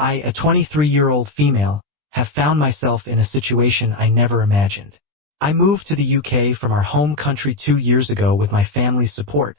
I, a 23-year-old female, have found myself in a situation I never imagined. I moved to the UK from our home country 2 years ago with my family's support,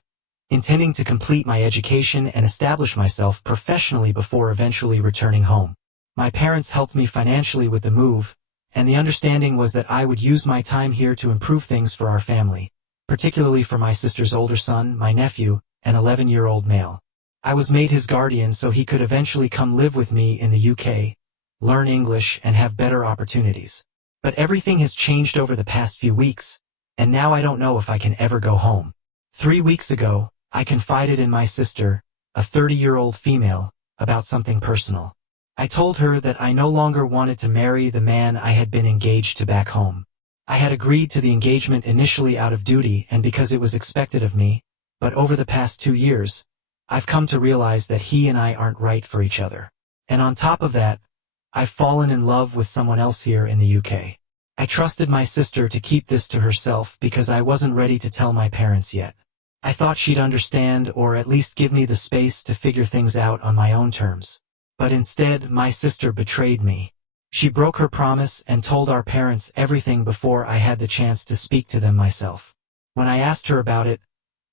intending to complete my education and establish myself professionally before eventually returning home. My parents helped me financially with the move, and the understanding was that I would use my time here to improve things for our family, particularly for my sister's older son, my nephew, an 11-year-old male. I was made his guardian so he could eventually come live with me in the UK, learn English and have better opportunities. But everything has changed over the past few weeks, and now I don't know if I can ever go home. 3 weeks ago, I confided in my sister, a 30-year-old female, about something personal. I told her that I no longer wanted to marry the man I had been engaged to back home. I had agreed to the engagement initially out of duty and because it was expected of me, but over the past 2 years, I've come to realize that he and I aren't right for each other. And on top of that, I've fallen in love with someone else here in the UK. I trusted my sister to keep this to herself because I wasn't ready to tell my parents yet. I thought she'd understand or at least give me the space to figure things out on my own terms. But instead, my sister betrayed me. She broke her promise and told our parents everything before I had the chance to speak to them myself. When I asked her about it,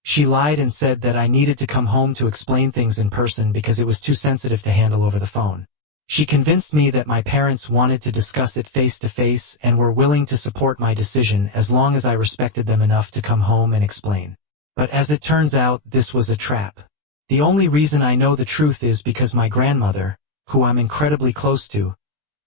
she lied and said that I needed to come home to explain things in person because it was too sensitive to handle over the phone. She convinced me that my parents wanted to discuss it face to face and were willing to support my decision as long as I respected them enough to come home and explain. But as it turns out, this was a trap. The only reason I know the truth is because my grandmother, who I'm incredibly close to,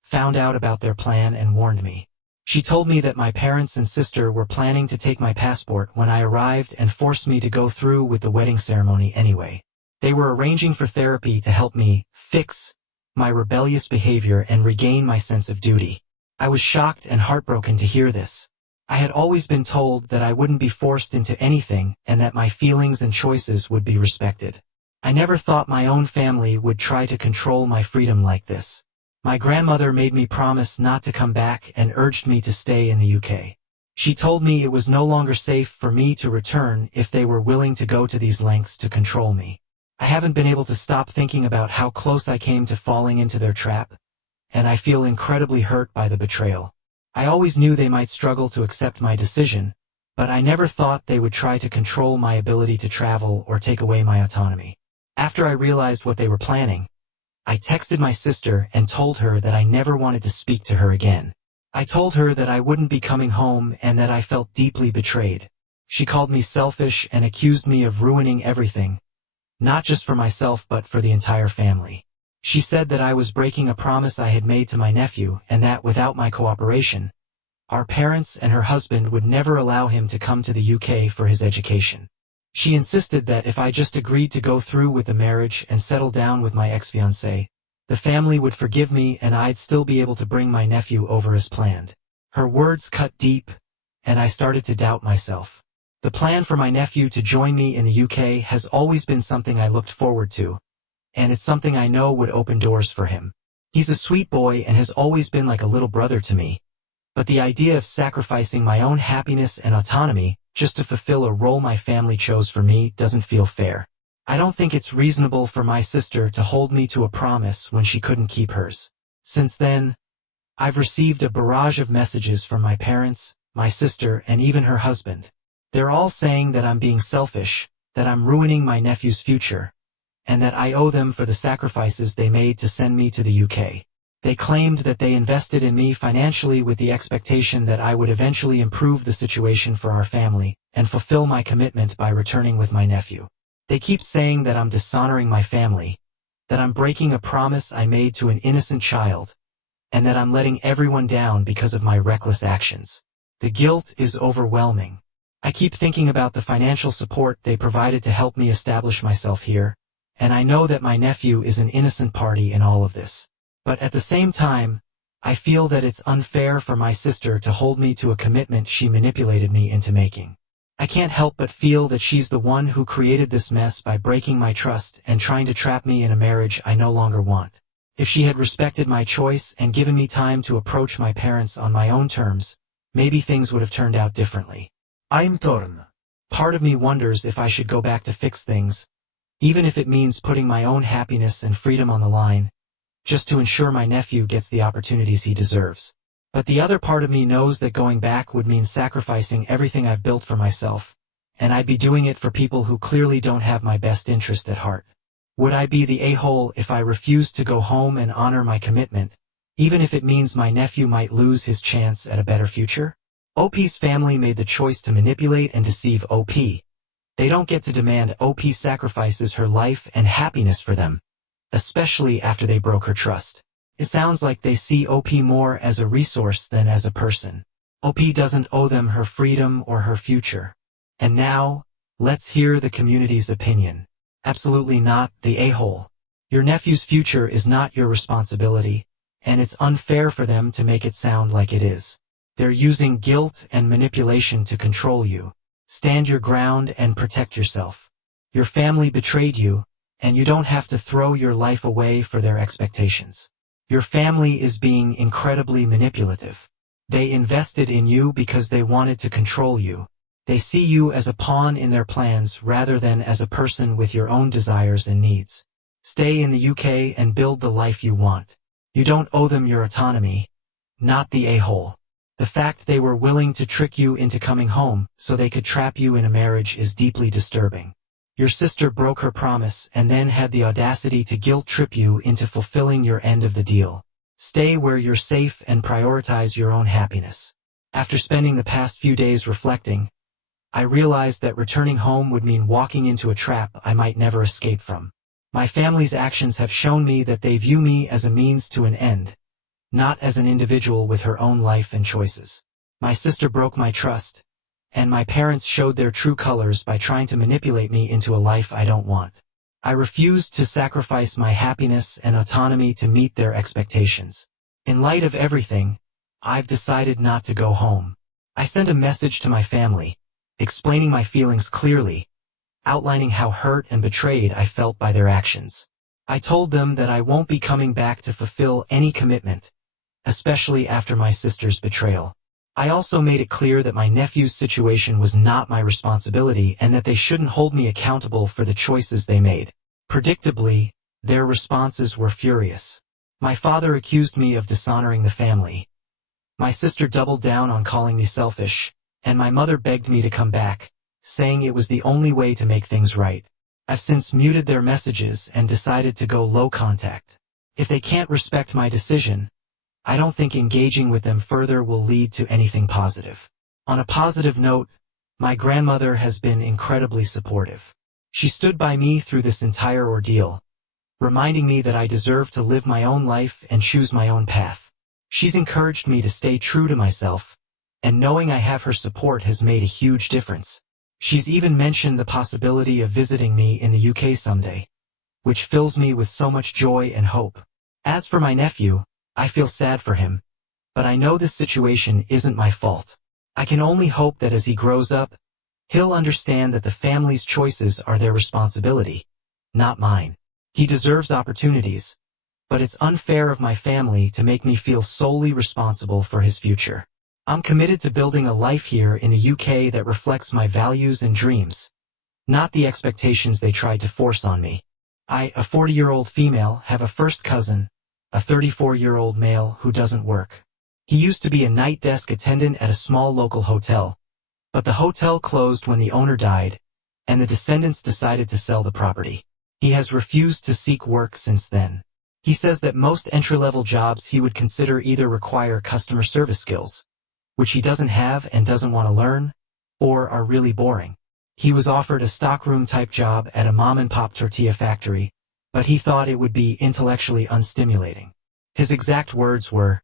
found out about their plan and warned me. She told me that my parents and sister were planning to take my passport when I arrived and forced me to go through with the wedding ceremony anyway. They were arranging for therapy to help me fix my rebellious behavior and regain my sense of duty. I was shocked and heartbroken to hear this. I had always been told that I wouldn't be forced into anything and that my feelings and choices would be respected. I never thought my own family would try to control my freedom like this. My grandmother made me promise not to come back and urged me to stay in the UK. She told me it was no longer safe for me to return if they were willing to go to these lengths to control me. I haven't been able to stop thinking about how close I came to falling into their trap, and I feel incredibly hurt by the betrayal. I always knew they might struggle to accept my decision, but I never thought they would try to control my ability to travel or take away my autonomy. After I realized what they were planning, I texted my sister and told her that I never wanted to speak to her again. I told her that I wouldn't be coming home and that I felt deeply betrayed. She called me selfish and accused me of ruining everything, not just for myself but for the entire family. She said that I was breaking a promise I had made to my nephew and that without my cooperation, our parents and her husband would never allow him to come to the UK for his education. She insisted that if I just agreed to go through with the marriage and settle down with my ex-fiancé, the family would forgive me and I'd still be able to bring my nephew over as planned. Her words cut deep, and I started to doubt myself. The plan for my nephew to join me in the UK has always been something I looked forward to, and it's something I know would open doors for him. He's a sweet boy and has always been like a little brother to me, but the idea of sacrificing my own happiness and autonomy just to fulfill a role my family chose for me doesn't feel fair. I don't think it's reasonable for my sister to hold me to a promise when she couldn't keep hers. Since then, I've received a barrage of messages from my parents, my sister, and even her husband. They're all saying that I'm being selfish, that I'm ruining my nephew's future, and that I owe them for the sacrifices they made to send me to the UK. They claimed that they invested in me financially with the expectation that I would eventually improve the situation for our family and fulfill my commitment by returning with my nephew. They keep saying that I'm dishonoring my family, that I'm breaking a promise I made to an innocent child, and that I'm letting everyone down because of my reckless actions. The guilt is overwhelming. I keep thinking about the financial support they provided to help me establish myself here, and I know that my nephew is an innocent party in all of this. But at the same time, I feel that it's unfair for my sister to hold me to a commitment she manipulated me into making. I can't help but feel that she's the one who created this mess by breaking my trust and trying to trap me in a marriage I no longer want. If she had respected my choice and given me time to approach my parents on my own terms, maybe things would have turned out differently. I'm torn. Part of me wonders if I should go back to fix things, even if it means putting my own happiness and freedom on the line, just to ensure my nephew gets the opportunities he deserves. But the other part of me knows that going back would mean sacrificing everything I've built for myself, and I'd be doing it for people who clearly don't have my best interest at heart. Would I be the a-hole if I refused to go home and honor my commitment, even if it means my nephew might lose his chance at a better future? OP's family made the choice to manipulate and deceive OP. They don't get to demand OP sacrifices her life and happiness for them, especially after they broke her trust. It sounds like they see OP more as a resource than as a person. OP doesn't owe them her freedom or her future. And now, let's hear the community's opinion. Absolutely not the a-hole. Your nephew's future is not your responsibility, and it's unfair for them to make it sound like it is. They're using guilt and manipulation to control you. Stand your ground and protect yourself. Your family betrayed you, and you don't have to throw your life away for their expectations. Your family is being incredibly manipulative. They invested in you because they wanted to control you. They see you as a pawn in their plans rather than as a person with your own desires and needs. Stay in the UK and build the life you want. You don't owe them your autonomy, not the a-hole. The fact they were willing to trick you into coming home so they could trap you in a marriage is deeply disturbing. Your sister broke her promise and then had the audacity to guilt-trip you into fulfilling your end of the deal. Stay where you're safe and prioritize your own happiness. After spending the past few days reflecting, I realized that returning home would mean walking into a trap I might never escape from. My family's actions have shown me that they view me as a means to an end, not as an individual with her own life and choices. My sister broke my trust, and my parents showed their true colors by trying to manipulate me into a life I don't want. I refused to sacrifice my happiness and autonomy to meet their expectations. In light of everything, I've decided not to go home. I sent a message to my family, explaining my feelings clearly, outlining how hurt and betrayed I felt by their actions. I told them that I won't be coming back to fulfill any commitment, especially after my sister's betrayal. I also made it clear that my nephew's situation was not my responsibility and that they shouldn't hold me accountable for the choices they made. Predictably, their responses were furious. My father accused me of dishonoring the family. My sister doubled down on calling me selfish, and my mother begged me to come back, saying it was the only way to make things right. I've since muted their messages and decided to go low contact. If they can't respect my decision, I don't think engaging with them further will lead to anything positive. On a positive note, my grandmother has been incredibly supportive. She stood by me through this entire ordeal, reminding me that I deserve to live my own life and choose my own path. She's encouraged me to stay true to myself, and knowing I have her support has made a huge difference. She's even mentioned the possibility of visiting me in the UK someday, which fills me with so much joy and hope. As for my nephew, I feel sad for him, but I know this situation isn't my fault. I can only hope that as he grows up, he'll understand that the family's choices are their responsibility, not mine. He deserves opportunities, but it's unfair of my family to make me feel solely responsible for his future. I'm committed to building a life here in the UK that reflects my values and dreams, not the expectations they tried to force on me. I, a 40-year-old female, have a first cousin, a 34-year-old male who doesn't work. He used to be a night desk attendant at a small local hotel, but the hotel closed when the owner died, and the descendants decided to sell the property. He has refused to seek work since then. He says that most entry-level jobs he would consider either require customer service skills, which he doesn't have and doesn't want to learn, or are really boring. He was offered a stockroom-type job at a mom-and-pop tortilla factory, but he thought it would be intellectually unstimulating. His exact words were,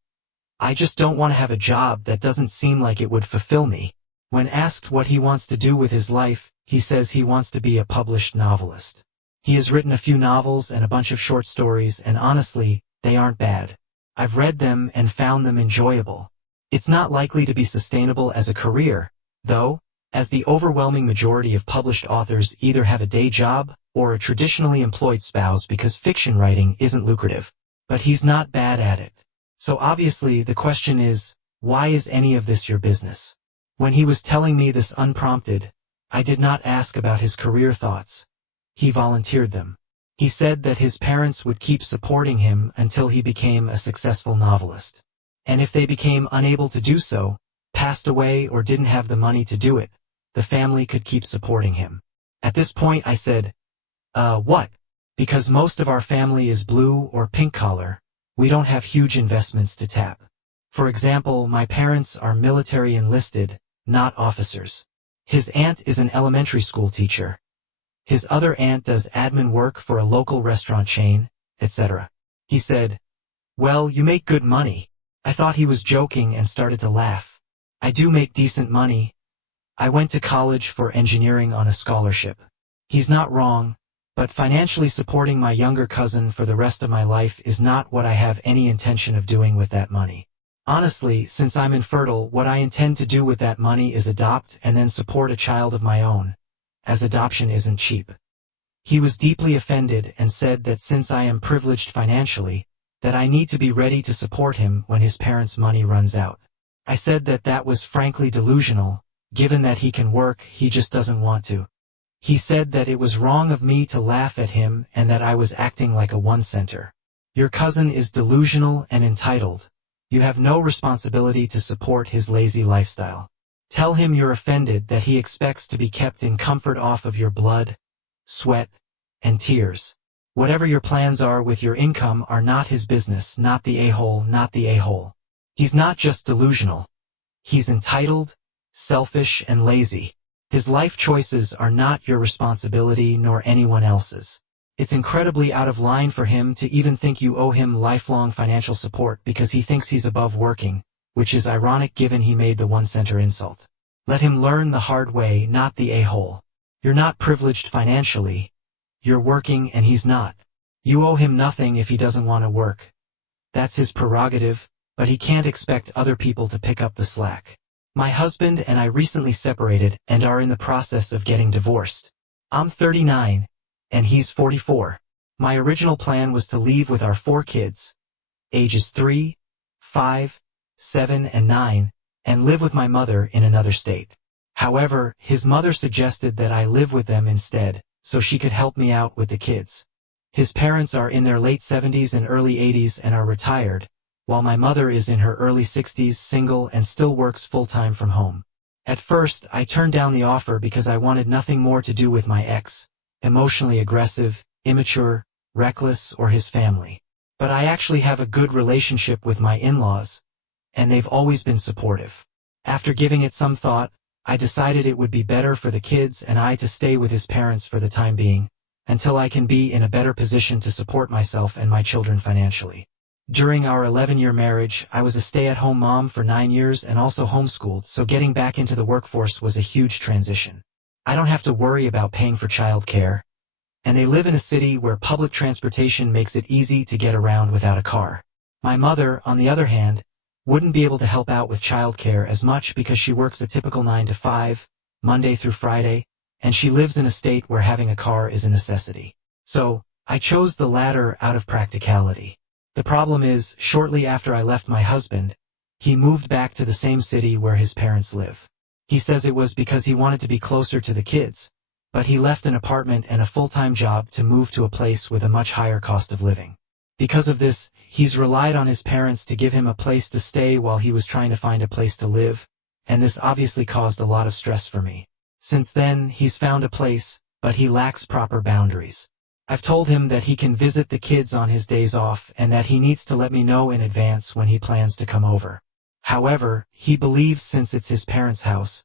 "I just don't want to have a job that doesn't seem like it would fulfill me." When asked what he wants to do with his life, he says he wants to be a published novelist. He has written a few novels and a bunch of short stories, and honestly, they aren't bad. I've read them and found them enjoyable. It's not likely to be sustainable as a career, though, as the overwhelming majority of published authors either have a day job or a traditionally employed spouse because fiction writing isn't lucrative. But he's not bad at it. So obviously the question is, why is any of this your business? When he was telling me this unprompted, I did not ask about his career thoughts. He volunteered them. He said that his parents would keep supporting him until he became a successful novelist. And if they became unable to do so, passed away or didn't have the money to do it, the family could keep supporting him. At this point I said, what? Because most of our family is blue or pink collar, we don't have huge investments to tap. For example, my parents are military enlisted, not officers. His aunt is an elementary school teacher. His other aunt does admin work for a local restaurant chain, etc. He said, well, you make good money. I thought he was joking and started to laugh. I do make decent money. I went to college for engineering on a scholarship. He's not wrong, but financially supporting my younger cousin for the rest of my life is not what I have any intention of doing with that money. Honestly, since I'm infertile, what I intend to do with that money is adopt and then support a child of my own, as adoption isn't cheap. He was deeply offended and said that since I am privileged financially, that I need to be ready to support him when his parents' money runs out. I said that that was frankly delusional, given that he can work, he just doesn't want to. He said that it was wrong of me to laugh at him and that I was acting like a one-center. Your cousin is delusional and entitled. You have no responsibility to support his lazy lifestyle. Tell him you're offended that he expects to be kept in comfort off of your blood, sweat, and tears. Whatever your plans are with your income are not his business, not the a-hole, not the a-hole. He's not just delusional. He's entitled, selfish, and lazy. His life choices are not your responsibility nor anyone else's. It's incredibly out of line for him to even think you owe him lifelong financial support because he thinks he's above working, which is ironic given he made the one-center insult. Let him learn the hard way, not the a-hole. You're not privileged financially. You're working and he's not. You owe him nothing if he doesn't want to work. That's his prerogative, but he can't expect other people to pick up the slack. My husband and I recently separated and are in the process of getting divorced. I'm 39, and he's 44. My original plan was to leave with our 4 kids, ages 3, 5, 7, and 9, and live with my mother in another state. However, his mother suggested that I live with them instead, so she could help me out with the kids. His parents are in their late 70s and early 80s and are retired, while my mother is in her early 60s, single, and still works full-time from home. At first, I turned down the offer because I wanted nothing more to do with my ex, emotionally aggressive, immature, reckless, or his family. But I actually have a good relationship with my in-laws, and they've always been supportive. After giving it some thought, I decided it would be better for the kids and I to stay with his parents for the time being, until I can be in a better position to support myself and my children financially. During our 11-year marriage, I was a stay-at-home mom for 9 years and also homeschooled, so getting back into the workforce was a huge transition. I don't have to worry about paying for childcare, and they live in a city where public transportation makes it easy to get around without a car. My mother, on the other hand, wouldn't be able to help out with childcare as much because she works a typical 9 to 5, Monday through Friday, and she lives in a state where having a car is a necessity. So, I chose the latter out of practicality. The problem is, shortly after I left my husband, he moved back to the same city where his parents live. He says it was because he wanted to be closer to the kids, but he left an apartment and a full-time job to move to a place with a much higher cost of living. Because of this, he's relied on his parents to give him a place to stay while he was trying to find a place to live, and this obviously caused a lot of stress for me. Since then, he's found a place, but he lacks proper boundaries. I've told him that he can visit the kids on his days off and that he needs to let me know in advance when he plans to come over. However, he believes since it's his parents' house,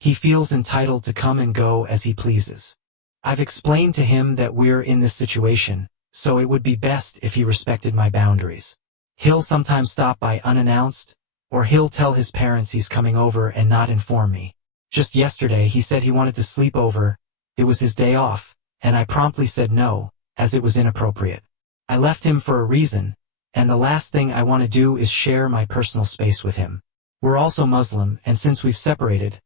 he feels entitled to come and go as he pleases. I've explained to him that we're in this situation, so it would be best if he respected my boundaries. He'll sometimes stop by unannounced, or he'll tell his parents he's coming over and not inform me. Just yesterday he said he wanted to sleep over, it was his day off, and I promptly said no, as it was inappropriate. I left him for a reason, and the last thing I want to do is share my personal space with him. We're also Muslim, and since we've separated,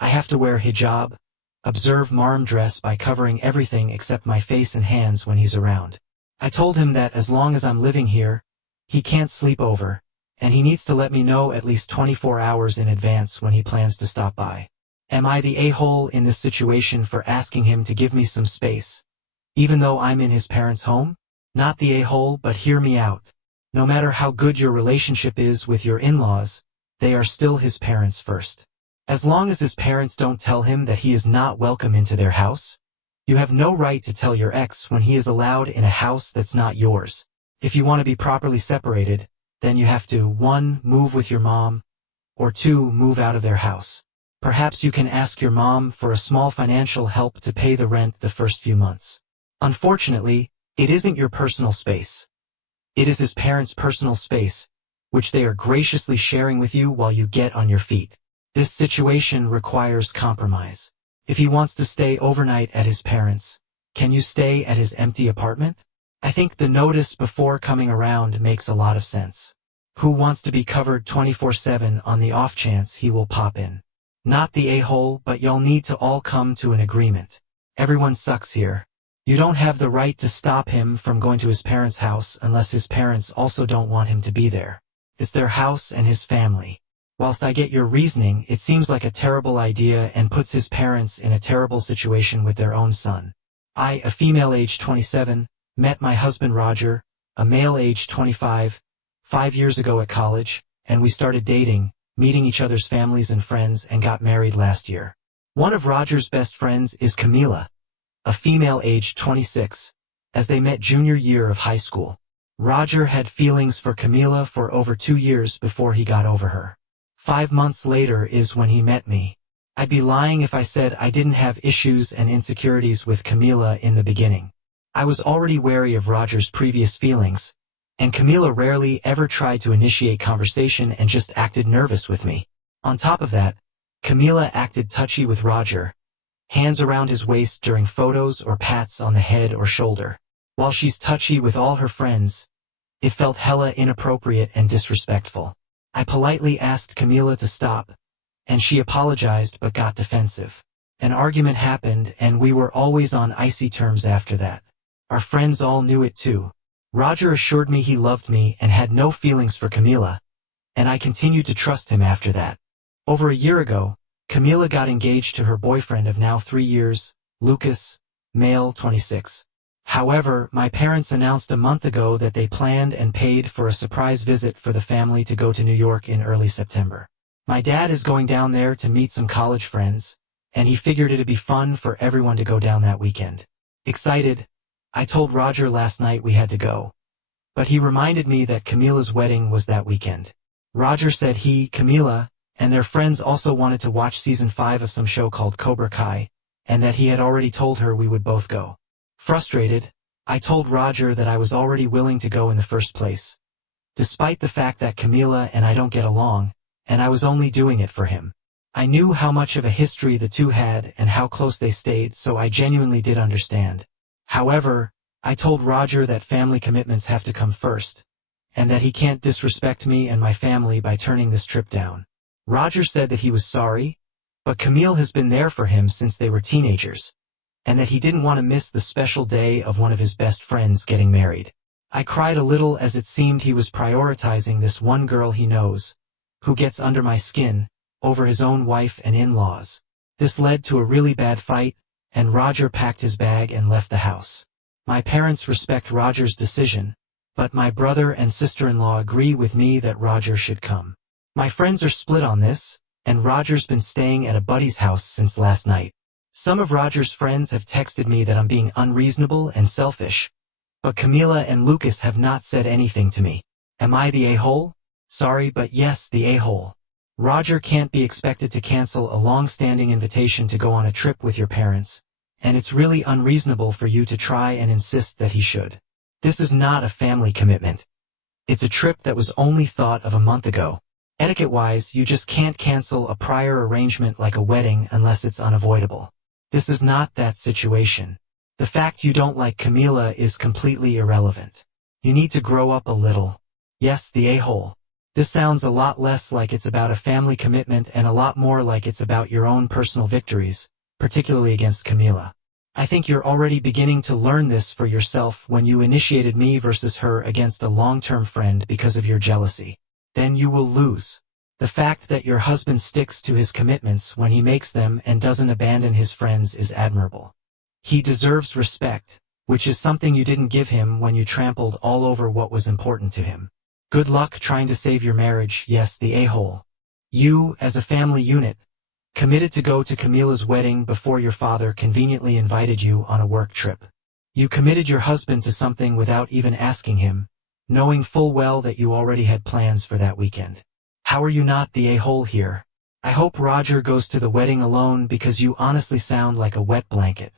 I have to wear hijab, observe Mahram dress by covering everything except my face and hands when he's around. I told him that as long as I'm living here, he can't sleep over, and he needs to let me know at least 24 hours in advance when he plans to stop by. Am I the a-hole in this situation for asking him to give me some space, even though I'm in his parents' home? Not the a-hole, but hear me out. No matter how good your relationship is with your in-laws, they are still his parents first. As long as his parents don't tell him that he is not welcome into their house, you have no right to tell your ex when he is allowed in a house that's not yours. If you want to be properly separated, then you have to 1. Move with your mom, or 2. Move out of their house. Perhaps you can ask your mom for a small financial help to pay the rent the first few months. Unfortunately, it isn't your personal space. It is his parents' personal space, which they are graciously sharing with you while you get on your feet. This situation requires compromise. If he wants to stay overnight at his parents', can you stay at his empty apartment? I think the notice before coming around makes a lot of sense. Who wants to be covered 24/7 on the off chance he will pop in? Not the a-hole, but y'all need to all come to an agreement. Everyone sucks here. You don't have the right to stop him from going to his parents' house unless his parents also don't want him to be there. It's their house and his family. Whilst I get your reasoning, it seems like a terrible idea and puts his parents in a terrible situation with their own son. I, a female aged 27, met my husband Roger, a male aged 25, 5 years ago at college, and we started dating, meeting each other's families and friends, and got married last year. One of Roger's best friends is Camila, a female aged 26, as they met junior year of high school. Roger had feelings for Camila for over 2 years before he got over her. 5 months later is when he met me. I'd be lying if I said I didn't have issues and insecurities with Camila in the beginning. I was already wary of Roger's previous feelings, and Camila rarely ever tried to initiate conversation and just acted nervous with me. On top of that, Camila acted touchy with Roger, hands around his waist during photos or pats on the head or shoulder. While she's touchy with all her friends, it felt hella inappropriate and disrespectful. I politely asked Camila to stop, and she apologized but got defensive. An argument happened and we were always on icy terms after that. Our friends all knew it too. Roger assured me he loved me and had no feelings for Camila, and I continued to trust him after that. Over a year ago, Camila got engaged to her boyfriend of now 3 years, Lucas, male 26. However, my parents announced a month ago that they planned and paid for a surprise visit for the family to go to New York in early September. My dad is going down there to meet some college friends, and he figured it'd be fun for everyone to go down that weekend. Excited, I told Roger last night we had to go, but he reminded me that Camila's wedding was that weekend. Roger said he, Camila, and their friends also wanted to watch season 5 of some show called Cobra Kai, and that he had already told her we would both go. Frustrated, I told Roger that I was already willing to go in the first place, despite the fact that Camila and I don't get along, and I was only doing it for him. I knew how much of a history the two had and how close they stayed, so I genuinely did understand. However, I told Roger that family commitments have to come first, and that he can't disrespect me and my family by turning this trip down. Roger said that he was sorry, but Camille has been there for him since they were teenagers, and that he didn't want to miss the special day of one of his best friends getting married. I cried a little as it seemed he was prioritizing this one girl he knows, who gets under my skin, over his own wife and in-laws. This led to a really bad fight, and Roger packed his bag and left the house. My parents respect Roger's decision, but my brother and sister-in-law agree with me that Roger should come. My friends are split on this, and Roger's been staying at a buddy's house since last night. Some of Roger's friends have texted me that I'm being unreasonable and selfish, but Camila and Lucas have not said anything to me. Am I the a-hole? Sorry, but yes, the a-hole. Roger can't be expected to cancel a long-standing invitation to go on a trip with your parents, and it's really unreasonable for you to try and insist that he should. This is not a family commitment. It's a trip that was only thought of a month ago. Etiquette-wise, you just can't cancel a prior arrangement like a wedding unless it's unavoidable. This is not that situation. The fact you don't like Camila is completely irrelevant. You need to grow up a little. Yes, the a-hole. This sounds a lot less like it's about a family commitment and a lot more like it's about your own personal victories, particularly against Camila. I think you're already beginning to learn this for yourself when you initiated me versus her against a long-term friend because of your jealousy. Then you will lose. The fact that your husband sticks to his commitments when he makes them and doesn't abandon his friends is admirable. He deserves respect, which is something you didn't give him when you trampled all over what was important to him. Good luck trying to save your marriage, yes, the a-hole. You, as a family unit, committed to go to Camila's wedding before your father conveniently invited you on a work trip. You committed your husband to something without even asking him, knowing full well that you already had plans for that weekend. How are you not the a-hole here? I hope Roger goes to the wedding alone because you honestly sound like a wet blanket.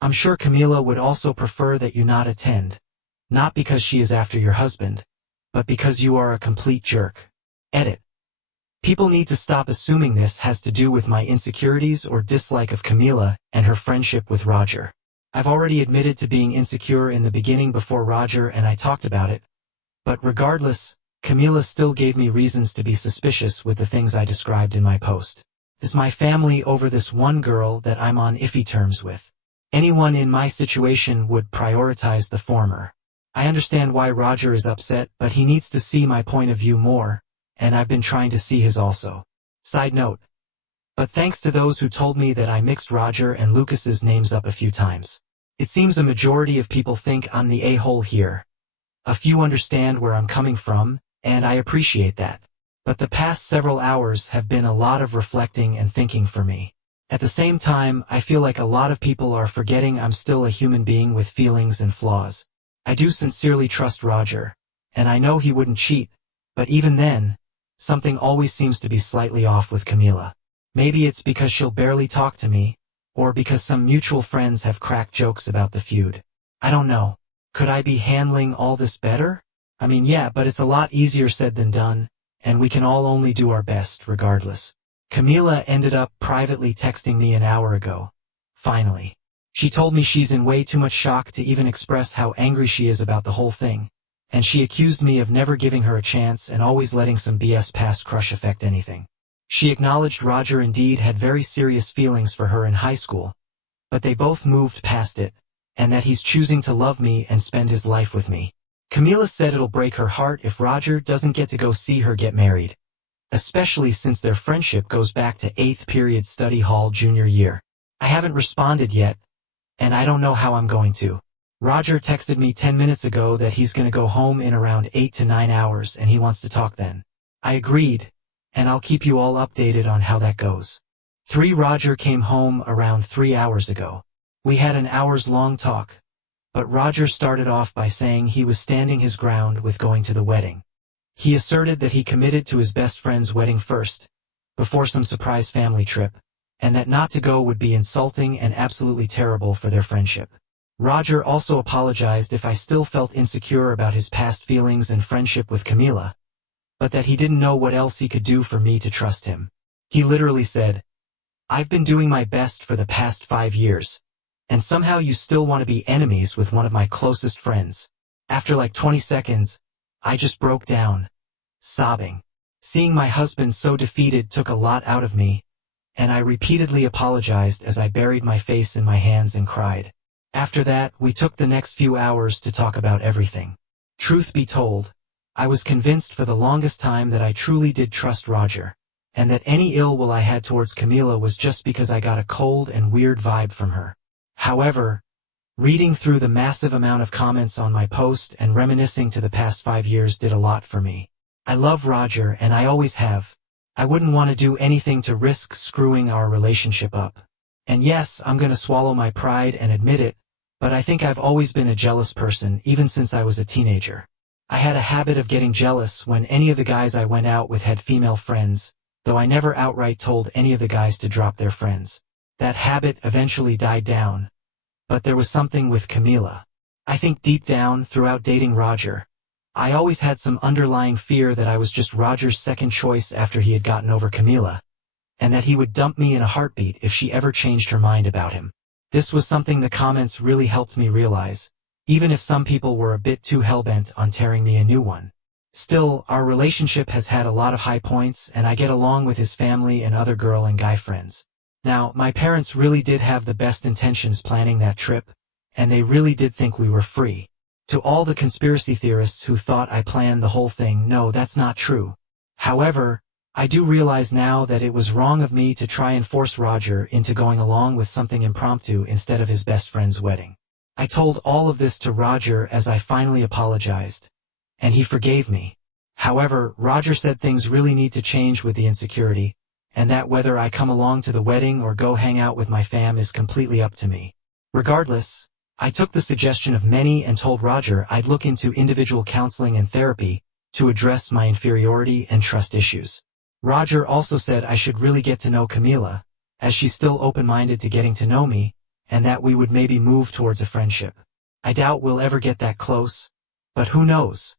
I'm sure Camila would also prefer that you not attend, not because she is after your husband, but because you are a complete jerk. Edit. People need to stop assuming this has to do with my insecurities or dislike of Camila and her friendship with Roger. I've already admitted to being insecure in the beginning before Roger and I talked about it, but regardless, Camila still gave me reasons to be suspicious with the things I described in my post. Is my family over this one girl that I'm on iffy terms with? Anyone in my situation would prioritize the former. I understand why Roger is upset, but he needs to see my point of view more, and I've been trying to see his also. Side note. But thanks to those who told me that I mixed Roger and Lucas's names up a few times. It seems a majority of people think I'm the a-hole here. A few understand where I'm coming from, and I appreciate that. But the past several hours have been a lot of reflecting and thinking for me. At the same time, I feel like a lot of people are forgetting I'm still a human being with feelings and flaws. I do sincerely trust Roger, and I know he wouldn't cheat, but even then, something always seems to be slightly off with Camila. Maybe it's because she'll barely talk to me, or because some mutual friends have cracked jokes about the feud. I don't know. Could I be handling all this better? I mean, yeah, but it's a lot easier said than done, and we can all only do our best regardless. Camila ended up privately texting me an hour ago. Finally. She told me she's in way too much shock to even express how angry she is about the whole thing, and she accused me of never giving her a chance and always letting some BS past crush affect anything. She acknowledged Roger indeed had very serious feelings for her in high school, but they both moved past it, and that he's choosing to love me and spend his life with me. Camila said it'll break her heart if Roger doesn't get to go see her get married, especially since their friendship goes back to 8th period study hall junior year. I haven't responded yet, and I don't know how I'm going to. Roger texted me 10 minutes ago that he's gonna go home in around 8 to 9 hours and he wants to talk then. I agreed, and I'll keep you all updated on how that goes. Roger came home around 3 hours ago. We had an hours-long talk, but Roger started off by saying he was standing his ground with going to the wedding. He asserted that he committed to his best friend's wedding first, before some surprise family trip, and that not to go would be insulting and absolutely terrible for their friendship. Roger also apologized if I still felt insecure about his past feelings and friendship with Camila, but that he didn't know what else he could do for me to trust him. He literally said, "I've been doing my best for the past 5 years, and somehow you still want to be enemies with one of my closest friends." After like 20 seconds, I just broke down, sobbing. Seeing my husband so defeated took a lot out of me, and I repeatedly apologized as I buried my face in my hands and cried. After that, we took the next few hours to talk about everything. Truth be told, I was convinced for the longest time that I truly did trust Roger, and that any ill will I had towards Camila was just because I got a cold and weird vibe from her. However, reading through the massive amount of comments on my post and reminiscing to the past 5 years did a lot for me. I love Roger and I always have. I wouldn't want to do anything to risk screwing our relationship up. And yes, I'm gonna swallow my pride and admit it, but I think I've always been a jealous person even since I was a teenager. I had a habit of getting jealous when any of the guys I went out with had female friends, though I never outright told any of the guys to drop their friends. That habit eventually died down, but there was something with Camila. I think deep down, throughout dating Roger, I always had some underlying fear that I was just Roger's second choice after he had gotten over Camila, and that he would dump me in a heartbeat if she ever changed her mind about him. This was something the comments really helped me realize, even if some people were a bit too hellbent on tearing me a new one. Still, our relationship has had a lot of high points and I get along with his family and other girl and guy friends. Now, my parents really did have the best intentions planning that trip, and they really did think we were free. To all the conspiracy theorists who thought I planned the whole thing, no, that's not true. However, I do realize now that it was wrong of me to try and force Roger into going along with something impromptu instead of his best friend's wedding. I told all of this to Roger as I finally apologized, and he forgave me. However, Roger said things really need to change with the insecurity, and that whether I come along to the wedding or go hang out with my fam is completely up to me. Regardless, I took the suggestion of many and told Roger I'd look into individual counseling and therapy to address my inferiority and trust issues. Roger also said I should really get to know Camila, as she's still open-minded to getting to know me, and that we would maybe move towards a friendship. I doubt we'll ever get that close, but who knows?